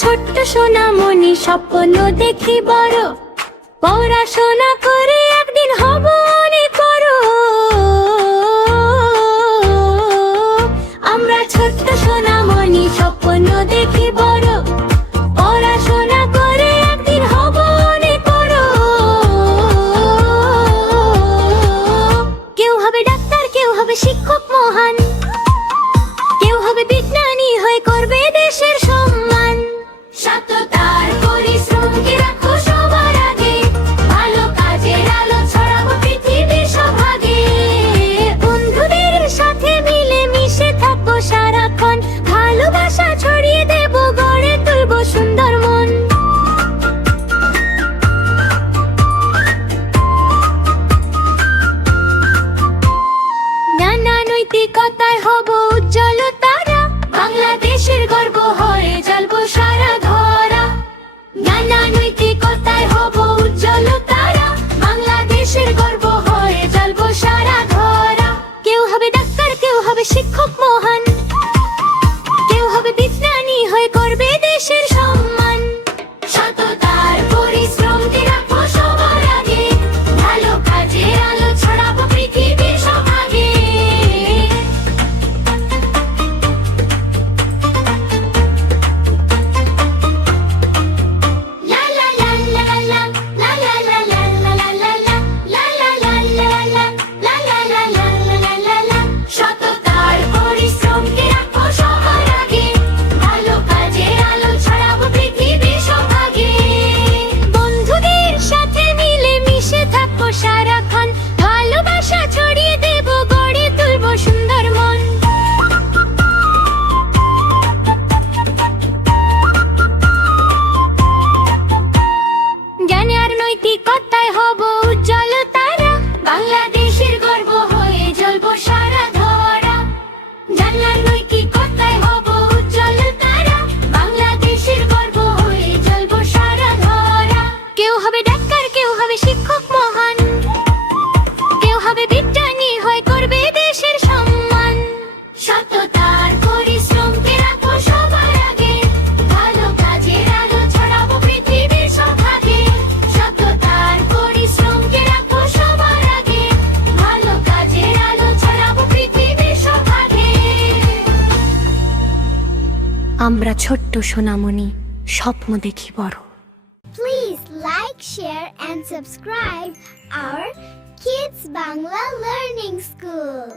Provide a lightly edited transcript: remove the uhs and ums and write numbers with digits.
ছোট্ট সোনামণি স্বপ্ন দেখি বড়, পড়াশোনা করে একদিন হব অনেক বড়। আমরা ছোট্ট সোনামণি স্বপ্ন দেখি বড়, পড়াশোনা করে একদিন হব অনেক বড়। কেউ হবে ডাক্তার, কেউ হবে শিক্ষক মহান, কেউ হবে বিজ্ঞানী হয়ে করবে দেশের সম্মান। সততার পরিশ্রমকে রাখো সবার আগে, ভালো কাজের আলো ছড়াবো পৃথিবীর সভাগে। বন্ধুদের সাথে মিলে মিশে থাকবো সারাক্ষণ, ভালোবাসা ছড়িয়ে দেব, গড়ে তুলবো সুন্দর মন। নানা নৈতিকতায় হব উজ্জ্বল তারা, বাংলাদেশের গর্ব হয়ে জ্বলবো সারা ধরা। নানা নৈতিকতায় হব উজ্জ্বল তারা, বাংলাদেশের গর্ব হয়ে জ্বলবো সারা ধরা। কেউ হবে ডাক্তার, কেউ হবে শিক্ষক মহান, কেউ হবে বিজ্ঞানী হয়ে করবে দেশের সম্মান। সততার পরিশ্রমকে রাখবো সবার আগে, ভালো কাজের আলো ছড়াবো পৃথিবীর সভাগে। সততার পরিশ্রমকে রাখবো সবার আগে, ভালো কাজের আলো ছড়াবো পৃথিবীর সভাগে। বন্ধুদের সাথে মিলে মিশে থাকবো সারাক্ষণ, ভালোবাসা ছড়িয়ে দেব, গড়ে তুলবো সুন্দর মন। জ্ঞানে আর নৈতিকতায় হব উজ্জ্বল তারা, বাংলাদেশের গর্ব হয়ে জ্বলবো সারা ধরা। জ্ঞানে আর নৈতিকতায় হব উজ্জ্বল তারা, বাংলাদেশের গর্ব হয়ে জ্বলবো সারা ধরা। কেউ হবে ডাক্তার, কেউ হবে শিক্ষক মহান, কেউ হবে বিজ্ঞানী হয়ে করবে দেশের সম্মান। সততার পরিশ্রমকে রাখো সবার আগে, ভালো কাজের আলো ছড়াবো পৃথিবীর সভাগে। সততার পরিশ্রমকে রাখো সবার আগে, ভালো কাজের আলো ছড়াবো পৃথিবীর সভাগে। আমরা ছোট্ট সোনামণি স্বপ্ন দেখি বড়। Please like, share and subscribe our Kids Bangla Learning School.